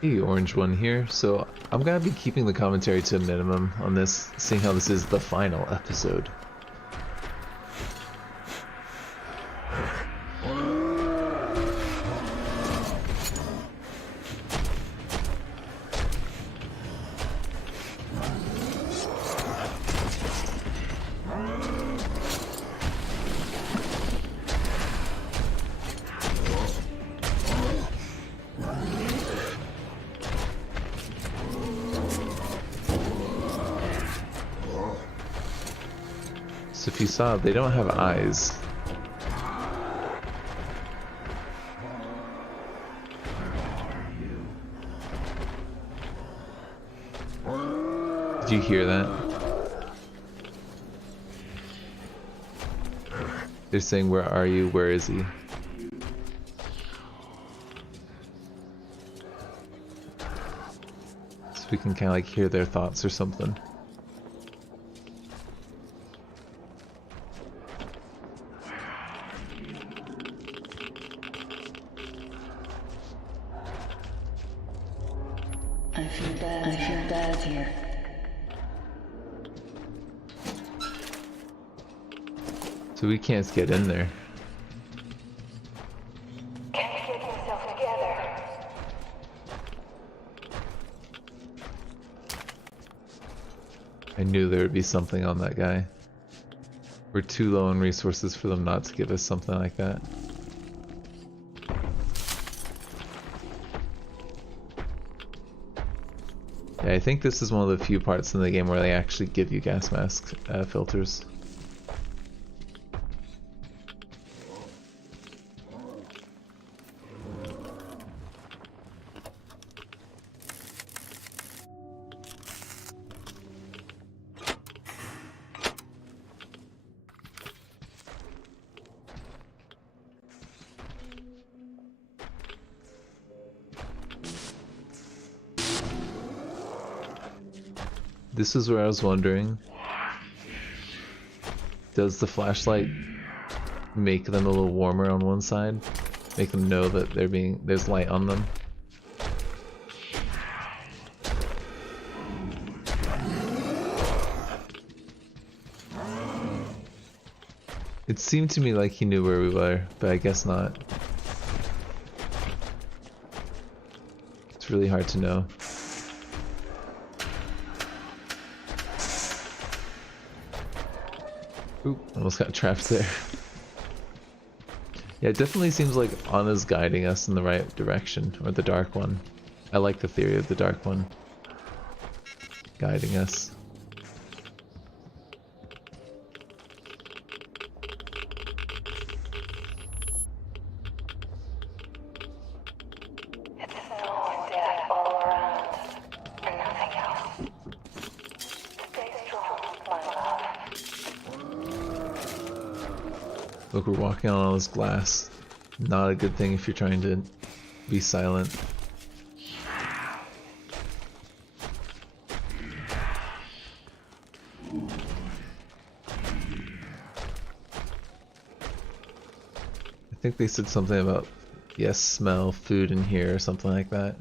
Hey, Orange One here. So I'm gonna be keeping the commentary to a minimum on this, seeing how this is the final episode. So if you saw, they don't have eyes. Did you hear that? They're saying, "Where are you? Where is he?" So we can kind of like hear their thoughts or something. I feel bad here. So we can't get in there. Can you get yourself together? I knew there would be something on that guy. We're too low on resources for them not to give us something like that. Yeah, I think this is one of the few parts in the game where they actually give you gas mask filters. This is where I was wondering, does the flashlight make them a little warmer on one side? Make them know that there's light on them? It seemed to me like he knew where we were, but I guess not. It's really hard to know. Oop, almost got trapped there. Yeah, it definitely seems like Anna's guiding us in the right direction, or the Dark One. I like the theory of the Dark One guiding us. It's snow and death all around, and nothing else. Stay strong, my love. Look, we're walking on all this glass. Not a good thing if you're trying to be silent. I think they said something about, yes, smell food in here or something like that.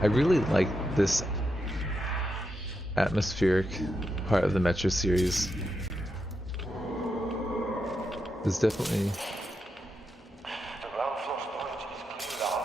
I really like this atmospheric part of the Metro series. There's definitely... The ground floor storage is cleared out.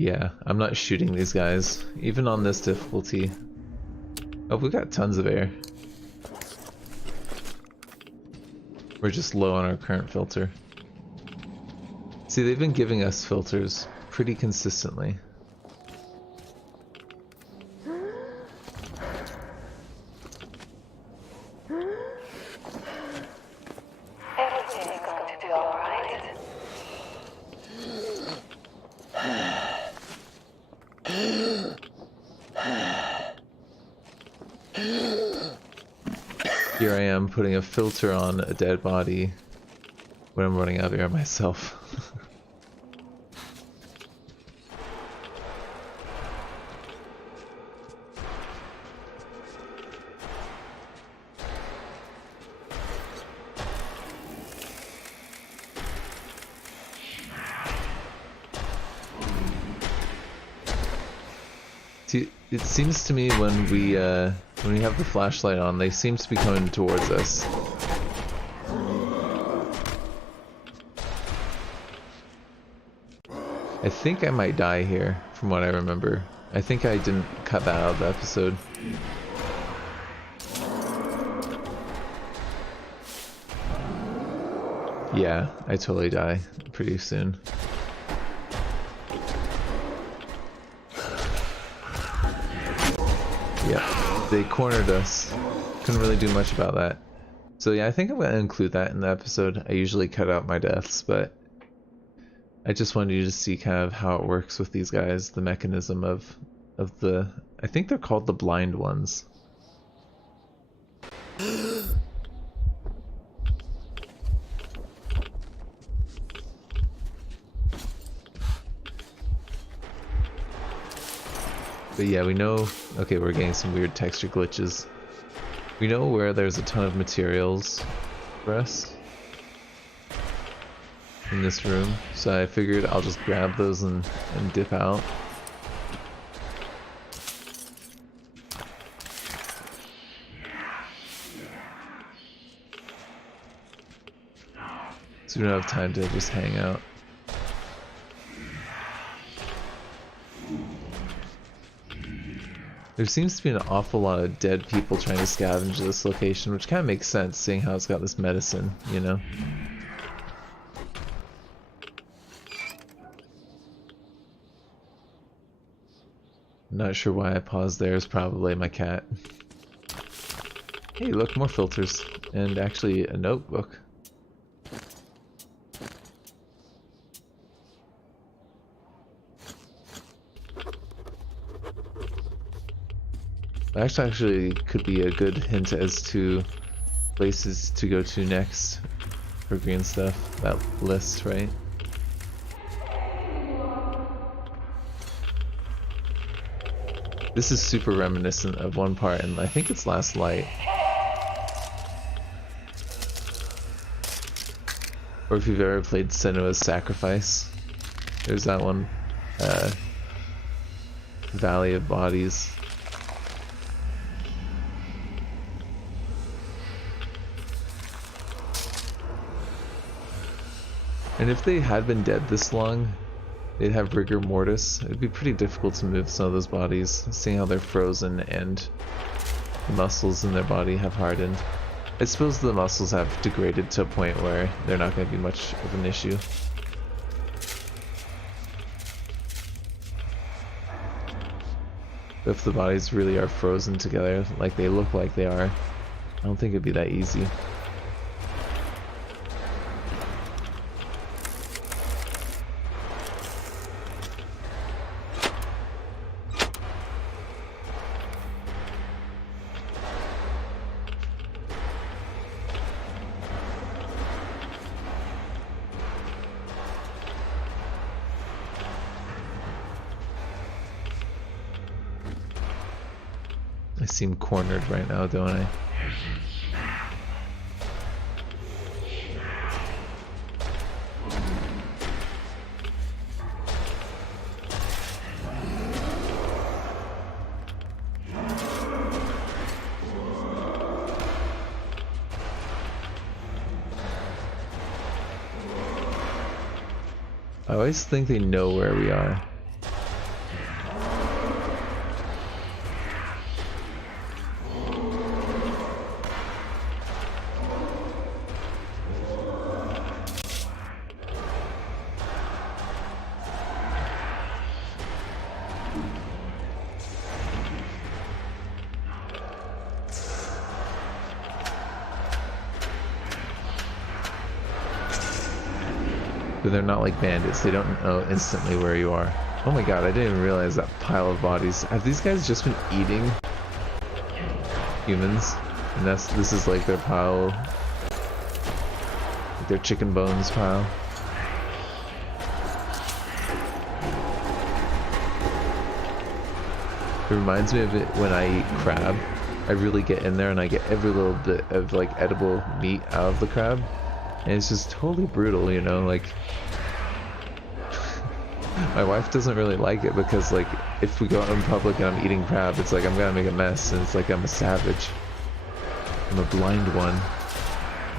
Yeah, I'm not shooting these guys, even on this difficulty. Oh, we got tons of air. We're just low on our current filter. See, they've been giving us filters pretty consistently. Everything's going to be alright. Here I am putting a filter on a dead body when I'm running out of air myself. See, it seems to me when we have the flashlight on, they seem to be coming towards us. I think I might die here, from what I remember. I think I didn't cut that out of the episode. Yeah, I totally die pretty soon. Yeah, they cornered us. Couldn't really do much about that. So yeah, I think I'm going to include that in the episode. I usually cut out my deaths, but I just wanted you to see kind of how it works with these guys, the mechanism of the... I think they're called the blind ones. But yeah, we know... Okay, we're getting some weird texture glitches. We know where there's a ton of materials for us in this room, so I figured I'll just grab those and dip out. So we don't have time to just hang out. There seems to be an awful lot of dead people trying to scavenge this location, which kind of makes sense, seeing how it's got this medicine, you know? Not sure why I paused there, it's probably my cat. Hey, look, more filters. And actually a notebook. That actually could be a good hint as to places to go to next for green stuff. That list, right? This is super reminiscent of one part, and I think it's Last Light. Or if you've ever played Senua's Sacrifice, there's that one, Valley of Bodies. And if they had been dead this long, they'd have rigor mortis. It'd be pretty difficult to move some of those bodies, seeing how they're frozen and the muscles in their body have hardened. I suppose the muscles have degraded to a point where they're not going to be much of an issue. But if the bodies really are frozen together like they look like they are, I don't think it'd be that easy. I seem cornered right now, don't I? I always think they know where we are. but they're not like bandits. They don't know instantly where you are. Oh my god, I didn't even realize that pile of bodies. Have these guys just been eating humans? And this is like their pile, like their chicken bones pile. It reminds me of it when I eat crab. I really get in there and I get every little bit of like edible meat out of the crab. And it's just totally brutal, you know, like my wife doesn't really like it because like if we go out in public and I'm eating crab, it's like I'm gonna make a mess and it's like I'm a savage. I'm a blind one.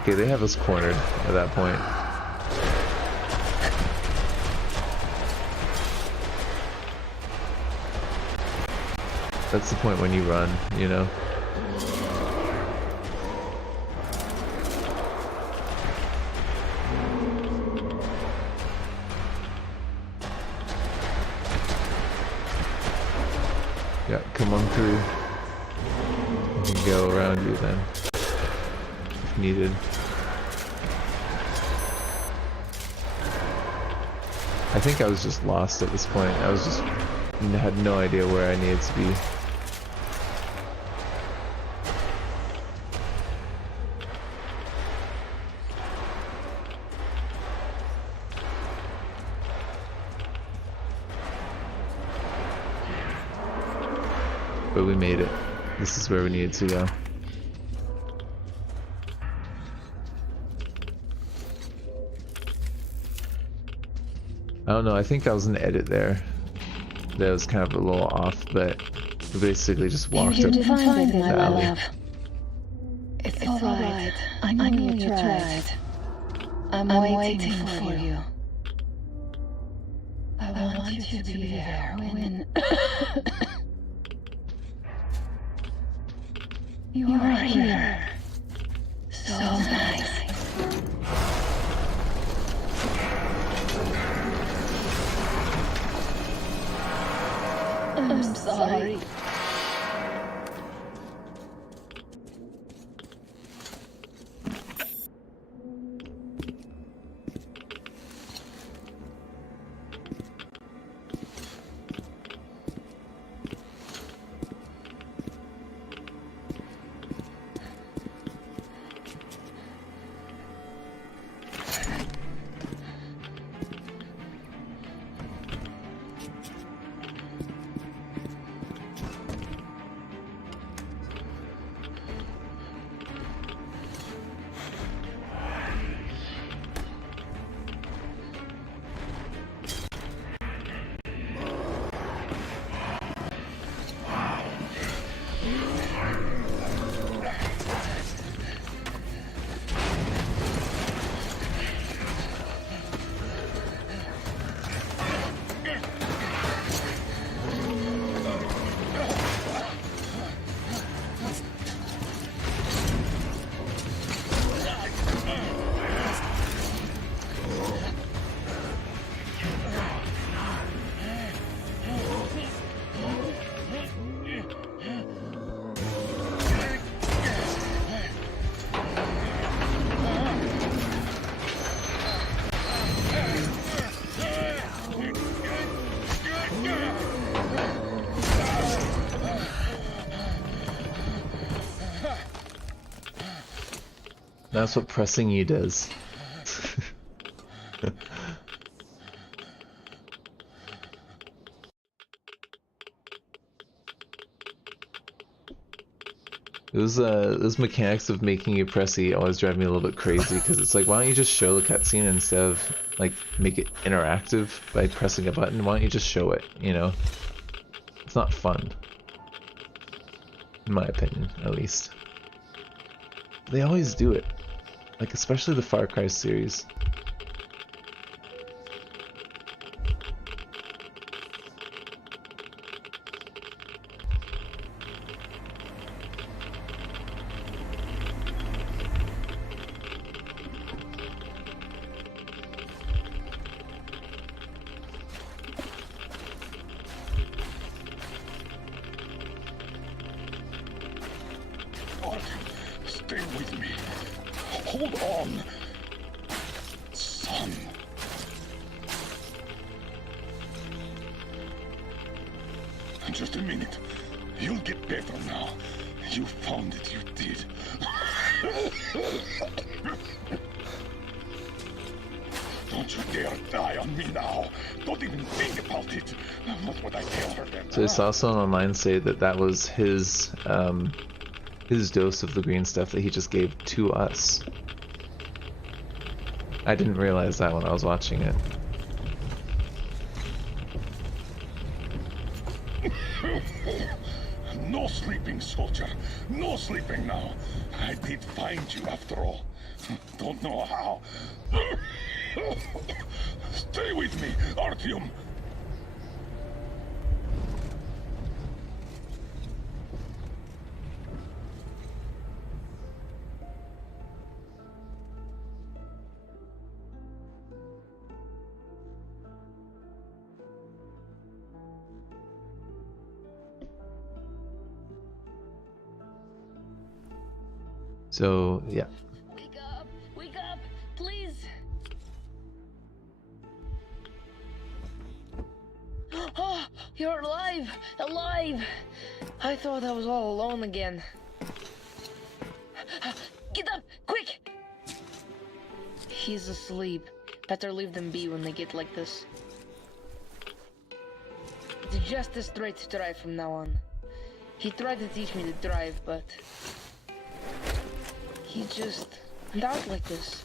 Okay, they have us cornered at that point. That's the point when you run, you know? Yeah, come on through. We can go around you then, if needed. I think I was just lost at this point. I was just had no idea where I needed to be. But we made it. This is where we needed to go. I don't know, I think that was an edit there. That was kind of a little off, but we basically just walked up the alley. It's alright. I know you tried. I'm waiting for you. I want you to be there when you are here. So nice. I'm sorry. That's what pressing you does. Those mechanics of making you press E always drive me a little bit crazy because it's like, why don't you just show the cutscene instead of like make it interactive by pressing a button? Why don't you just show it, you know? It's not fun. In my opinion, at least. They always do it. Like, especially the Far Cry series. Stay with me. Hold on. Son. Just a minute. You'll get better now. You found it, you did. Don't you dare die on me now. Don't even think about it. What would I tell her then? So I saw someone online say that that was his dose of the green stuff that he just gave to us. I didn't realize that when I was watching it. No sleeping, soldier. No sleeping now. I did find you after all. Don't know how. Stay with me, Artyom. So yeah. Wake up, please. Oh, you're alive, alive. I thought I was all alone again. Get up, quick. He's asleep. Better leave them be when they get like this. It's just a straight drive from now on. He tried to teach me to drive, but he just went out like this.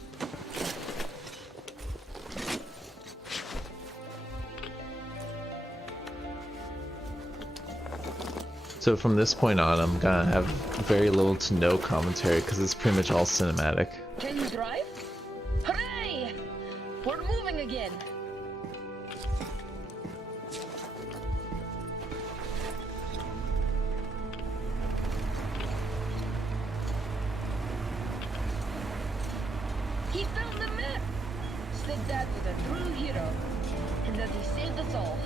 So from this point on, I'm gonna have very little to no commentary because it's pretty much all cinematic. Can you drive? Hooray! We're moving again. He found the map! Said that was a true hero, and that he saved us all.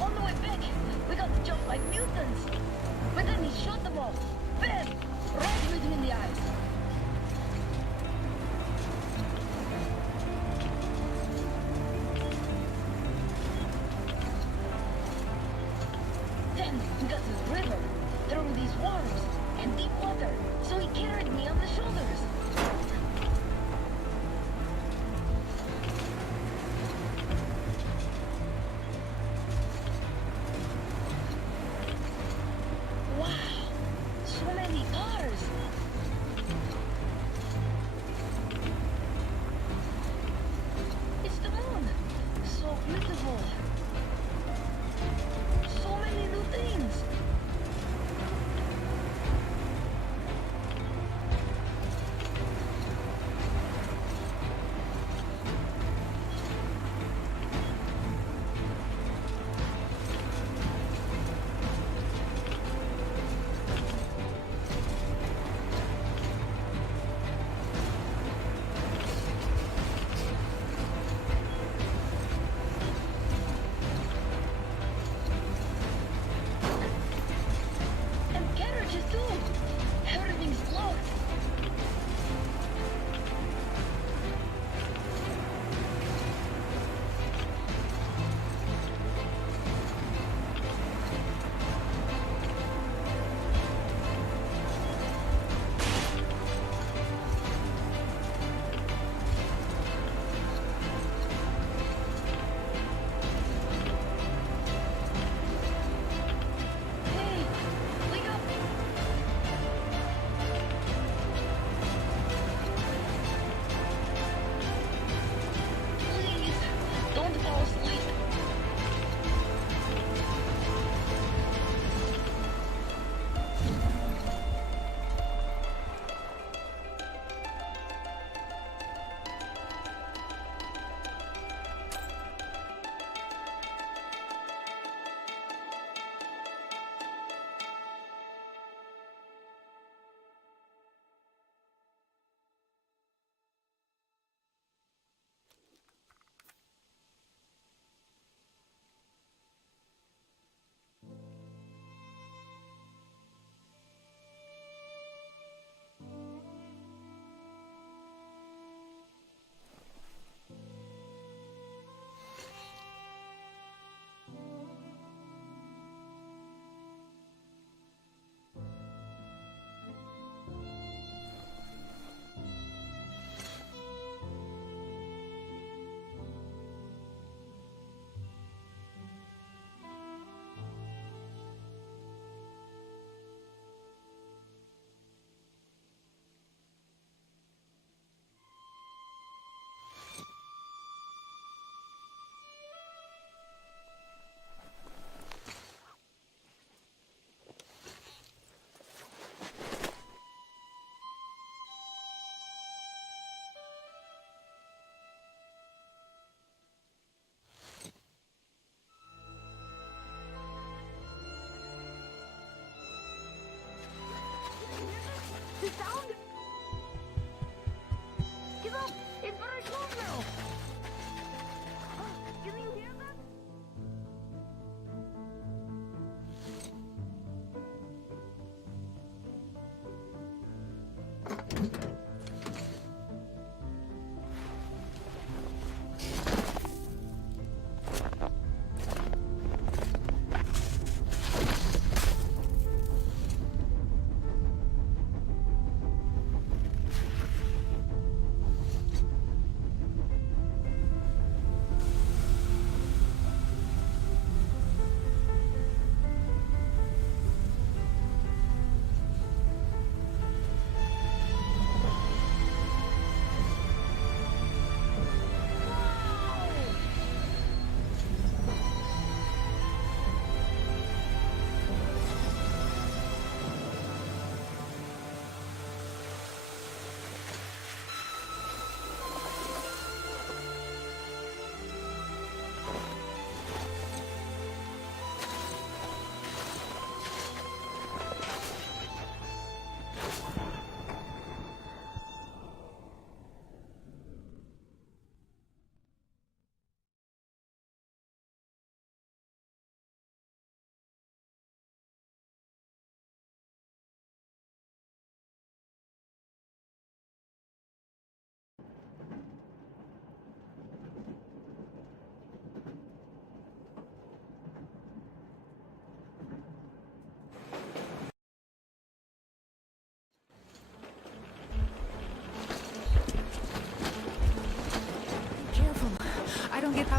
On the way back, we got jumped by mutants! But then he shot them all! Bam! Right between the eyes! Then we got to the river, through these worms and deep water, so he carried me on the shoulders.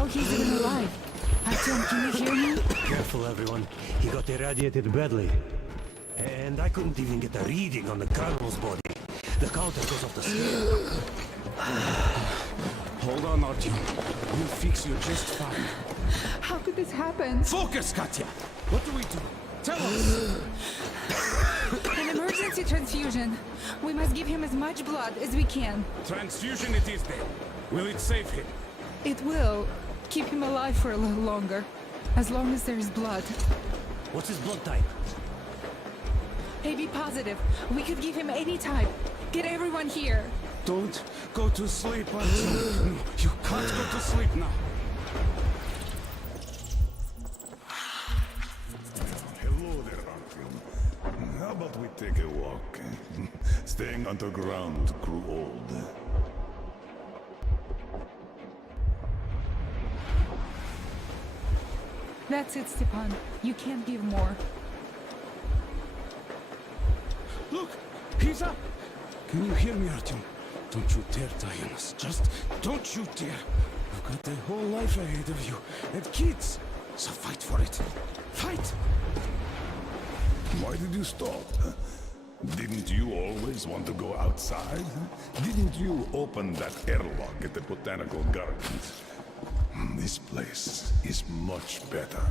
how he's even alive. Artyom, can you hear me? Careful, everyone. He got irradiated badly. And I couldn't even get a reading on the Colonel's body. The counter goes off the scale. Hold on, Artyom. We'll fix you just fine. How could this happen? Focus, Katya! What do we do? Tell us! An emergency transfusion. We must give him as much blood as we can. Transfusion it is then. Will it save him? It will keep him alive for a little longer. As long as there is blood. What's his blood type? AB positive. We could give him any type. Get everyone here. Don't go to sleep, Artyom. No, you can't go to sleep now. Hello there, Artyom. How about we take a walk? Staying underground grew old. That's it, Stepan. You can't give more. Look! He's up! Can you hear me, Artyom? Don't you dare die on us. Just don't you dare. You've got a whole life ahead of you. And kids. So fight for it. Fight! Why did you stop? Didn't you always want to go outside? Didn't you open that airlock at the Botanical Gardens? This place is much better.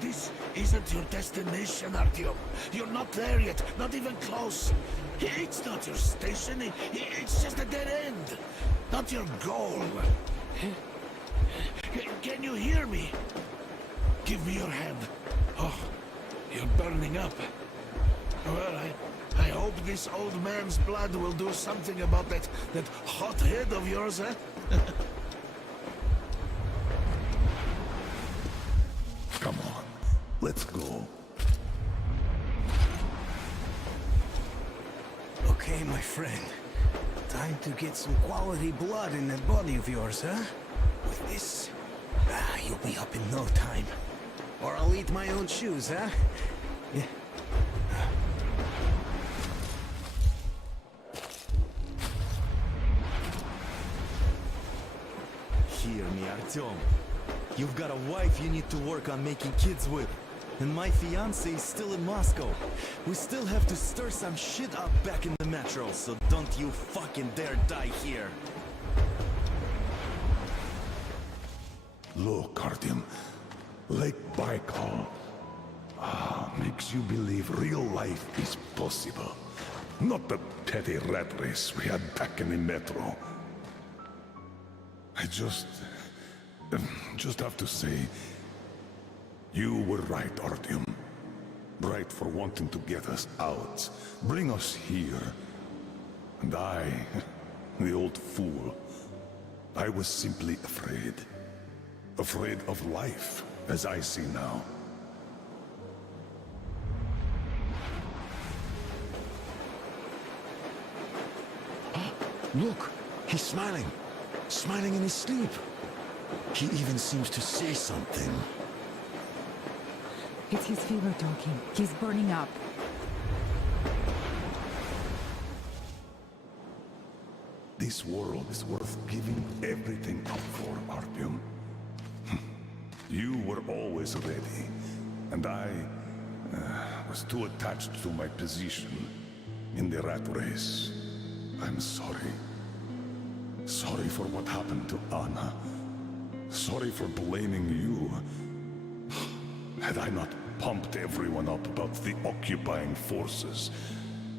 This isn't your destination, Artyom. You're not there yet, not even close. It's not your station, it's just a dead end. Not your goal. Can you hear me? Give me your hand. Oh, you're burning up. Well, I hope this old man's blood will do something about that hot head of yours, eh? Come on, let's go. Okay, my friend. Time to get some quality blood in that body of yours, huh? With this, you'll be up in no time. Or I'll eat my own shoes, huh? Yeah. Hear me, Artyom. You've got a wife you need to work on making kids with. And my fiance is still in Moscow. We still have to stir some shit up back in the metro, so don't you fucking dare die here. Look, Artyom. Lake Baikal. Makes you believe real life is possible. Not the petty rat race we had back in the metro. I just have to say, you were right, Artyom. Right for wanting to get us out, bring us here. And I, the old fool, I was simply afraid. Afraid of life, as I see now. Look, he's smiling. Smiling in his sleep. He even seems to say something. It's his fever talking. He's burning up. This world is worth giving everything up for, Artyom. You were always ready, and I was too attached to my position in the rat race. I'm sorry. Sorry for what happened to Anna. Sorry for blaming you. Had I not pumped everyone up about the occupying forces,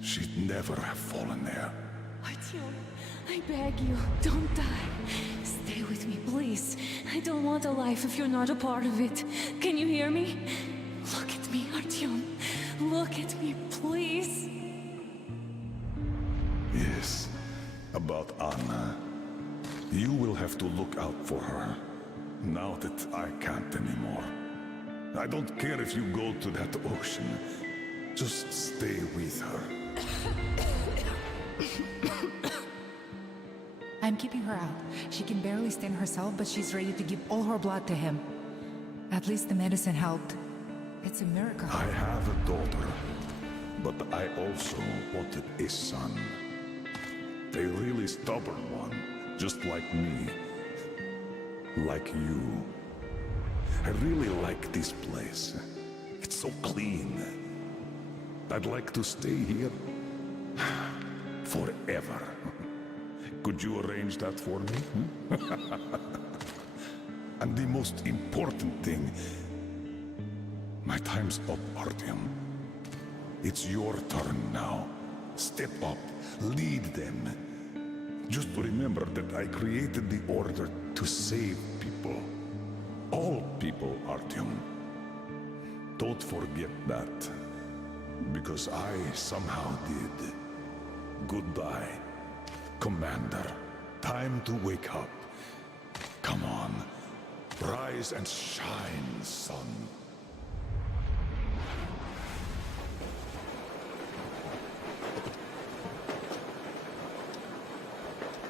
she'd never have fallen there. Artyom, I beg you, don't die. Stay with me, please. I don't want a life if you're not a part of it. Can you hear me? Look at me, Artyom. Look at me, please. Yes, about Anna. You will have to look out for her, now that I can't anymore. I don't care if you go to that ocean. Just stay with her. I'm keeping her out. She can barely stand herself, but she's ready to give all her blood to him. At least the medicine helped. It's a miracle. I have a daughter, but I also wanted a son. A really stubborn one, just like me. Like you. I really like this place. It's so clean. I'd like to stay here forever. Could you arrange that for me? And the most important thing, my time's up, Artyom. It's your turn now. Step up, lead them. Just remember that I created the Order to save people. All people, Artyom. Don't forget that. Because I somehow did. Goodbye, Commander. Time to wake up. Come on. Rise and shine, son.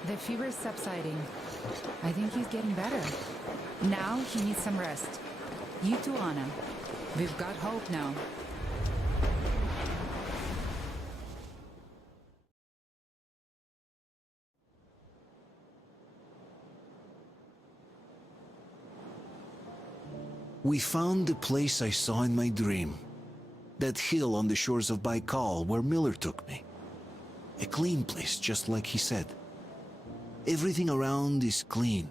The fever's subsiding. I think he's getting better. Now he needs some rest. You too, Anna. We've got hope now. We found the place I saw in my dream. That hill on the shores of Baikal where Miller took me. A clean place, just like he said. Everything around is clean.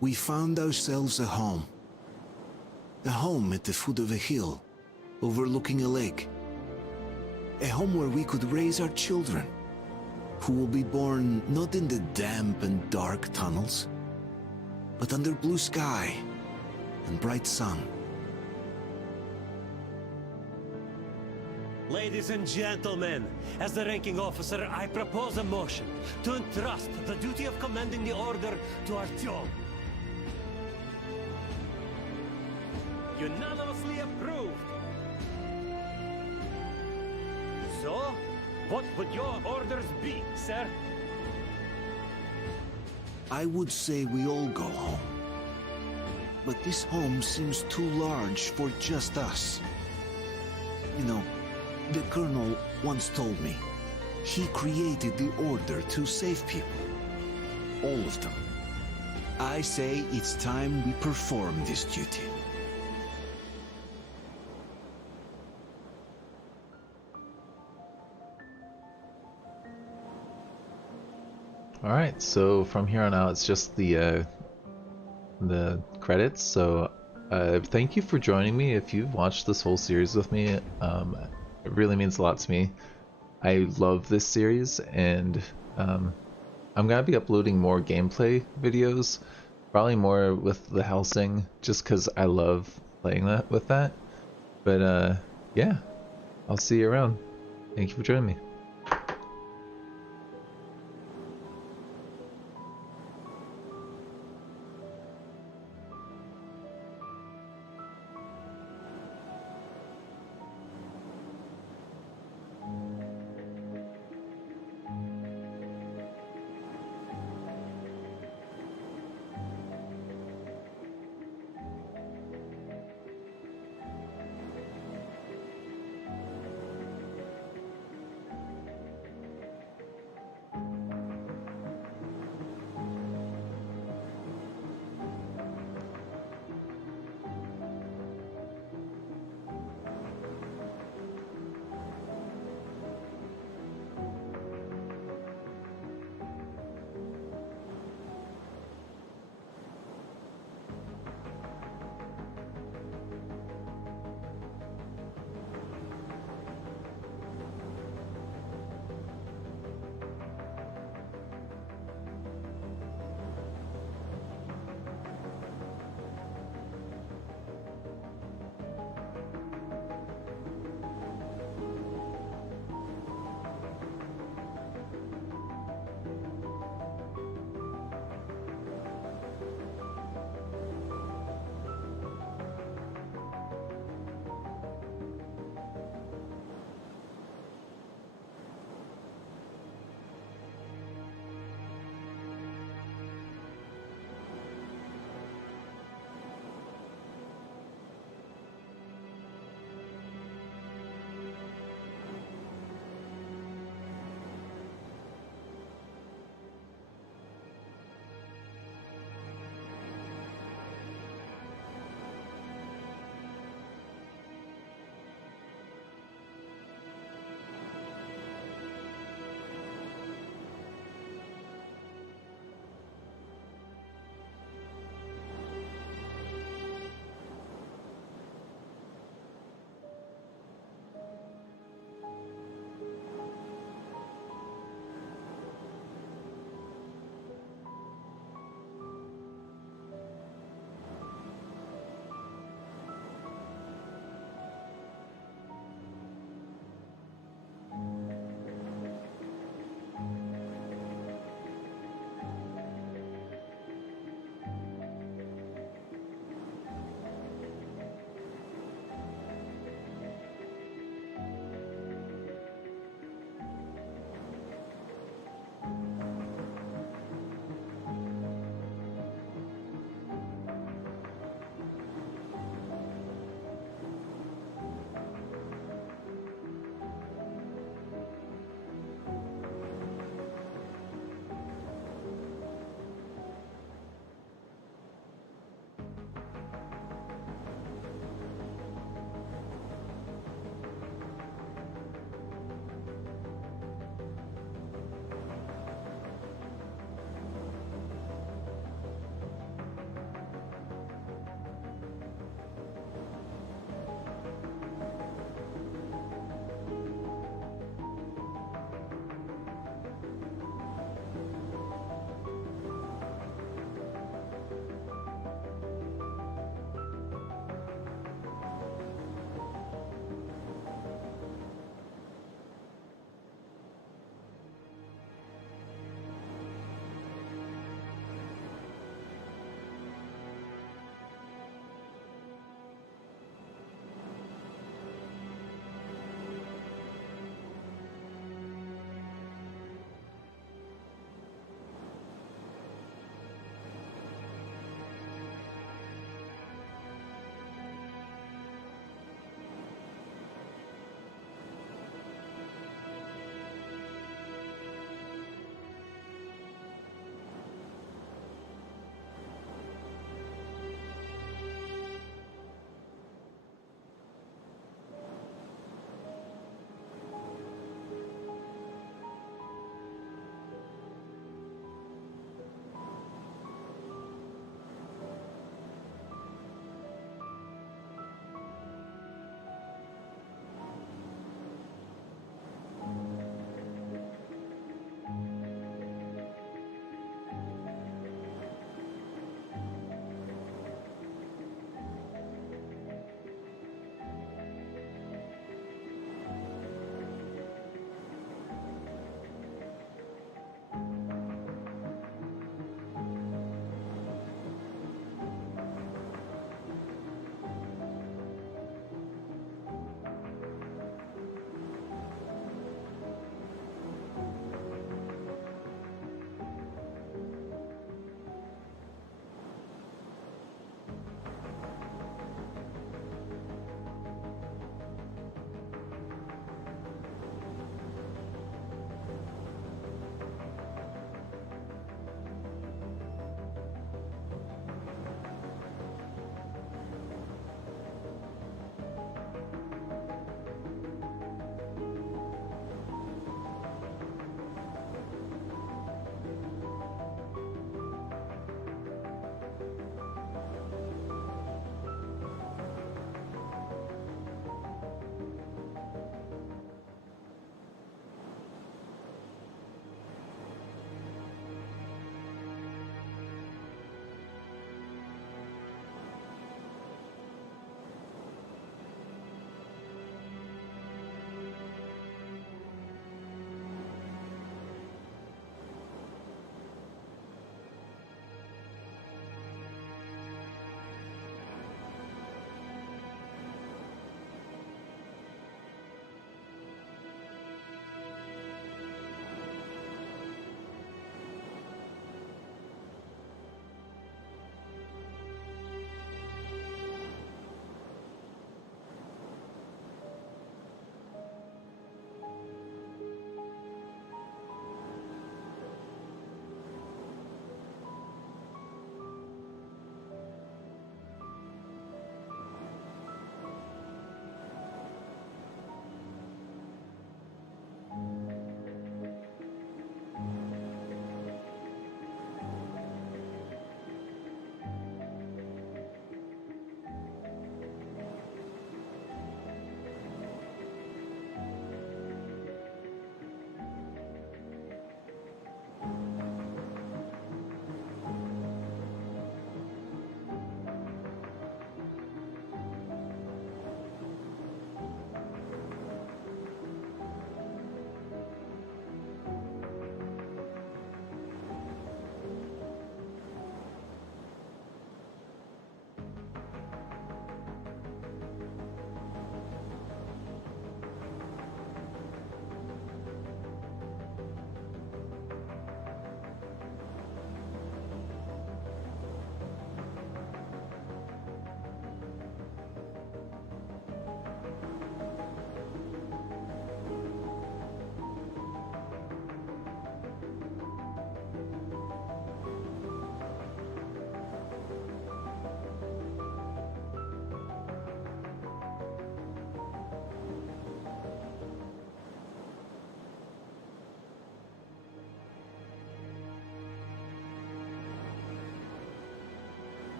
We found ourselves a home. A home at the foot of a hill, overlooking a lake. A home where we could raise our children, who will be born not in the damp and dark tunnels, but under blue sky and bright sun. Ladies and gentlemen, as the ranking officer, I propose a motion to entrust the duty of commanding the Order to Artyom. Unanimously approved. So, what would your orders be, sir? I would say we all go home. But this home seems too large for just us. You know, the Colonel once told me, he created the Order to save people. All of them. I say it's time we perform this duty. Alright, so from here on out it's just the credits, so thank you for joining me. If you've watched this whole series with me, it really means a lot to me. I love this series, and I'm gonna be uploading more gameplay videos, probably more with the Helsing, just because I love playing that with that. But yeah, I'll see you around. Thank you for joining me.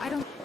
I don't.